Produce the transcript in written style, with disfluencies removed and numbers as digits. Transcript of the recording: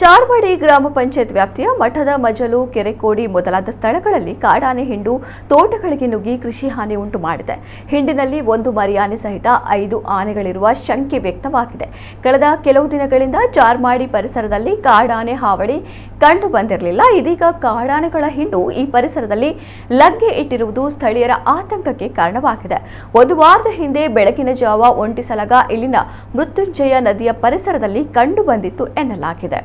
ಚಾರ್ಮಾಡಿ ಗ್ರಾಮ ಪಂಚಾಯತ್ ವ್ಯಾಪ್ತಿಯ ಮಠದ ಮಜಲು ಕೆರೆಕೋಡಿ ಮೊದಲಾದ ಸ್ಥಳಗಳಲ್ಲಿ ಕಾಡಾನೆ ಹಿಂಡು ತೋಟಗಳಿಗೆ ನುಗ್ಗಿ ಕೃಷಿ ಹಾನಿ ಉಂಟು ಮಾಡಿದೆ. ಹಿಂಡಿನಲ್ಲಿ ಒಂದು ಮರಿಯಾನೆ ಸಹಿತ 5 ಆನೆಗಳಿರುವ ಶಂಕೆ ವ್ಯಕ್ತವಾಗಿದೆ. ಕಳೆದ ಕೆಲವು ದಿನಗಳಿಂದ ಚಾರ್ಮಾಡಿ ಪರಿಸರದಲ್ಲಿ ಕಾಡಾನೆ ಹಾವಳಿ ಕಂಡು ಬಂದಿರಲಿಲ್ಲ. ಇದೀಗ ಕಾಡಾನೆಗಳ ಹಿಂಡು ಈ ಪರಿಸರದಲ್ಲಿ ಲಗ್ಗೆ ಇಟ್ಟಿರುವುದು ಸ್ಥಳೀಯರ ಆತಂಕಕ್ಕೆ ಕಾರಣವಾಗಿದೆ. ಒಂದು ವಾರದ ಹಿಂದೆ ಬೆಳಗಿನ ಜಾವ ಒಂಟಿ ಸಲಗ ಇಲ್ಲಿನ ಮೃತ್ಯುಂಜಯ ನದಿಯ ಪರಿಸರದಲ್ಲಿ ಕಂಡು ಬಂದಿತ್ತು ಎನ್ನಲಾಗಿದೆ.